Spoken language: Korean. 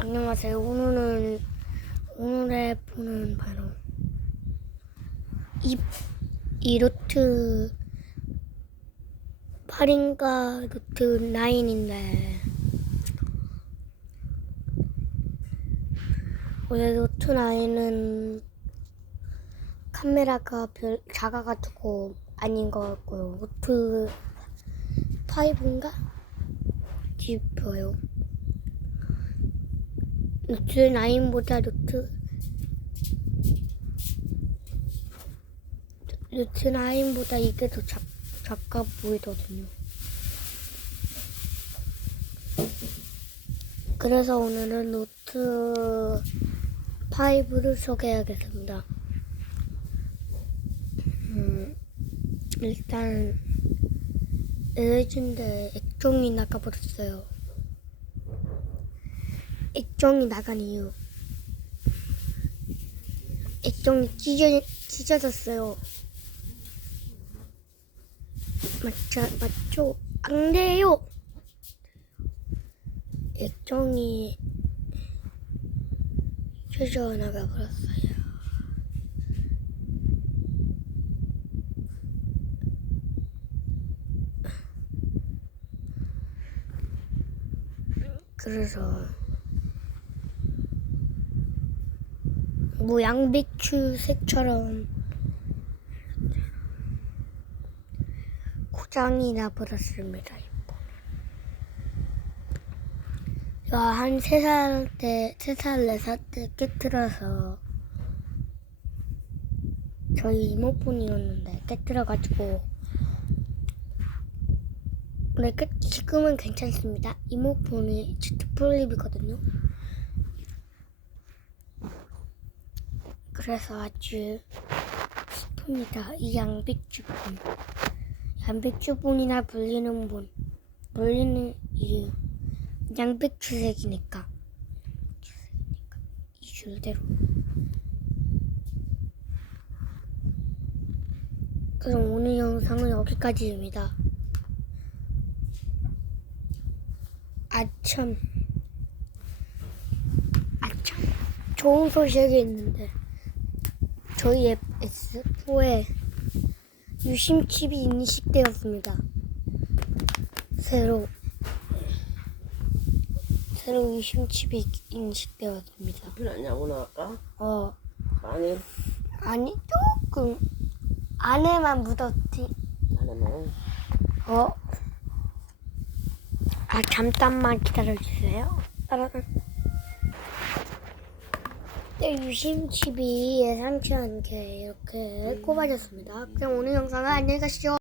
안녕하세요. 오늘은 오늘의 폰은 바로 이, 이 노트 8인가 노트 9인데 원래 노트 9은 카메라가 별 작아가지고 아닌 것 같고요. 노트 5인가 싶어요. 노트 9보다 노트 노트 9보다 이게 더 작, 작아 보이거든요. 그래서 오늘은 노트 5를 소개하겠습니다. 음, 일단 LG인데 액정이 나가버렸어요. 액정이 나간 이유. 액정이 찢어, 찢어졌어요. 맞죠? 맞죠? 안 돼요! 액정이 찢어 나가 버렸어요. 그래서 뭐 양배추 색처럼 고장이 나버렸습니다. 한세살 때, 세 살, 네살때 깨뜨려서 저희 이모폰이었는데 깨뜨려가지고 근데 끝, 지금은 괜찮습니다. 이모폰이 Z 플립이거든요. 그래서 아주 스푼이다. 이 양배추분. 양배추분이나 불리는 분. 불리는 이유. 양배추색이니까. 이 줄대로. 그럼 오늘 영상은 여기까지입니다. 아참. 아참. 좋은 소식이 있는데. 저희 앱 S4에 유심칩이 인식되었습니다. 새로 새로 유심칩이 인식되었습니다. 필요하냐고 나갈까? 어 아니 아니 조금 안에만 묻었지. 안에는 어? 아 잠깐만 기다려주세요. 따라가. 네, 유심칩이 예상치 않게 이렇게 꼽아졌습니다. 그럼 오늘 영상은 안녕히 가시죠.